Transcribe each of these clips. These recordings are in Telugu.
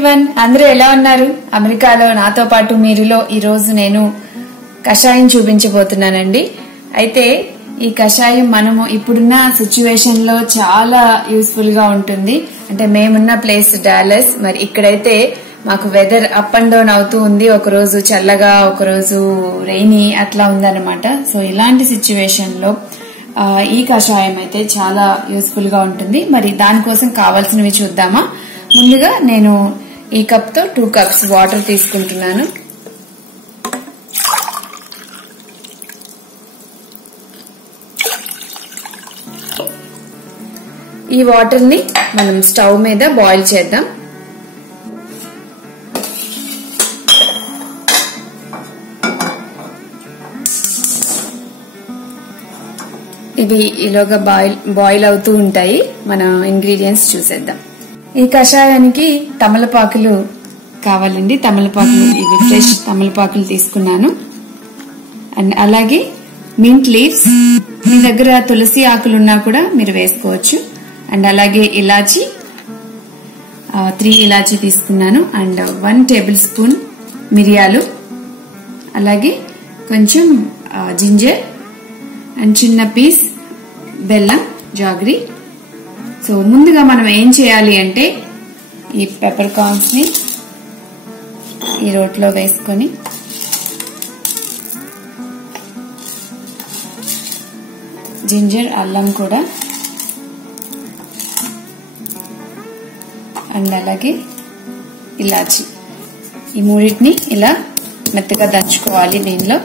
ఎవ్రీవన్, అందరూ ఎలా ఉన్నారు? అమెరికాలో నాతో పాటు మీరులో ఈ రోజు నేను కషాయం చూపించబోతున్నానండి. అయితే ఈ కషాయం మనము ఇప్పుడున్న సిచ్యువేషన్ లో చాలా యూస్ఫుల్ గా ఉంటుంది. అంటే మేమున్న ప్లేస్ డాలస్, మరి ఇక్కడైతే మాకు వెదర్ అప్ అండ్ డౌన్ అవుతూ ఉంది. ఒకరోజు చల్లగా, ఒకరోజు రెయినీ అట్లా ఉందన్నమాట. సో ఇలాంటి సిచ్యువేషన్ లో ఈ కషాయం అయితే చాలా యూస్ఫుల్ గా ఉంటుంది. మరి దానికోసం కావాల్సినవి చూద్దామా? ముందుగా నేను ఈ కప్ తో 2 కప్స్ వాటర్ తీసుకుంటున్నాను. ఈ వాటర్ ని మనం స్టవ్ మీద బాయిల్ చేద్దాం. ఇవి ఈలోగా బాయిల్ అవుతూ ఉంటాయి. మన ఇంగ్రీడియంట్స్ చూసేద్దాం. ఈ కషాయానికి తమలపాకులు కావాలండి. తమలపాకులు, ఇవి ఫ్రెష్ తమలపాకులు తీసుకున్నాను. అండ్ అలాగే మింట్ లీవ్స్, మీ దగ్గర తులసి ఆకులు ఉన్నా కూడా మీరు వేసుకోవచ్చు. అండ్ అలాగే ఇలాచి, 3 ఇలాచి తీసుకున్నాను. అండ్ 1 టేబుల్ స్పూన్ మిరియాలు, అలాగే కొంచెం జింజర్ అండ్ చిన్న పీస్ బెల్లం, జాగరీ. సో ముందుగా మనం ఏం చేయాలి అంటే ఈ పెప్పర్ కార్న్స్ ని ఈ రోట్లో వేసుకొని జింజర్, అల్లం కూడా, అండ్ అలాగే ఇలాచి, ఈ మూడింటిని ఇలా మెత్తగా దంచుకోవాలి దీనిలో.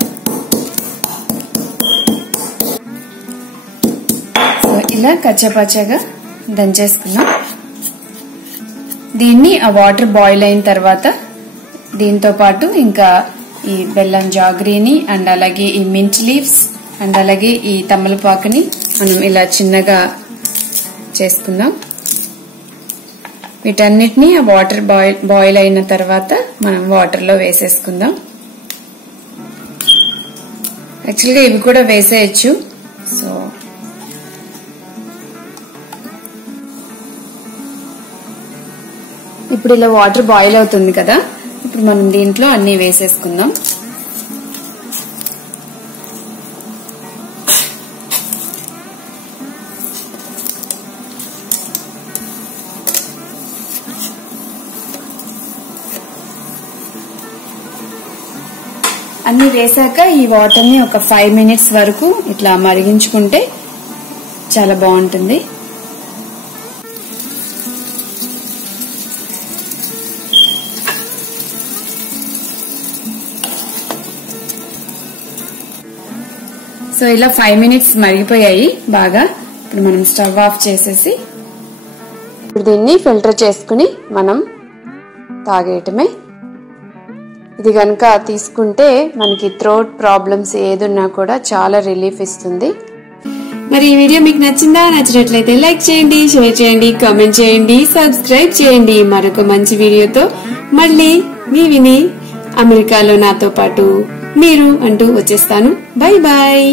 సో ఇలా కచ్చాపచ్చాగా దంచేసుకున్నాం. దీన్ని ఆ వాటర్ బాయిల్ అయిన తర్వాత దీంతో పాటు ఇంకా ఈ బెల్లం జాగరీని, అండ్ అలాగే ఈ మింట్ లీవ్స్, అండ్ అలాగే ఈ తమలపాకుని మనం ఇలా చిన్నగా చేసుకుందాం. వీటన్నిటిని ఆ వాటర్ బాయిల్ అయిన తర్వాత మనం వాటర్ లో వేసేసుకుందాం. యాక్చువల్గా ఇవి కూడా వేసేయచ్చు. సో ఇప్పుడు ఇలా వాటర్ బాయిల్ అవుతుంది కదా, ఇప్పుడు మనం దీంట్లో అన్ని వేసేసుకుందాం. అన్ని వేసాక ఈ వాటర్ ని ఒక 5 మినిట్స్ వరకు ఇట్లా మరిగించుకుంటే చాలా బాగుంటుంది. సో ఇలా 5 మినిట్స్ మరిగిపోయాయి బాగా. ఇప్పుడు మనం స్టవ్ ఆఫ్ చేసేసి ఇప్పుడు దీన్ని ఫిల్టర్ చేసుకుని మనం తాగేయటమే. ఇది గనక తీసుకుంటే మనకి థ్రోట్ ప్రాబ్లమ్స్ ఏదున్నా కూడా చాలా రిలీఫ్ ఇస్తుంది. మరి ఈ వీడియో మీకు నచ్చిందా? నచ్చినట్లయితే లైక్ చేయండి, షేర్ చేయండి, కామెంట్ చేయండి, సబ్స్క్రైబ్ చేయండి. మరొక మంచి వీడియోతో మళ్ళీ మీ విని అమెరికాలో నాతో పాటు మీరు అంటూ వచ్చేస్తాను. Bye bye.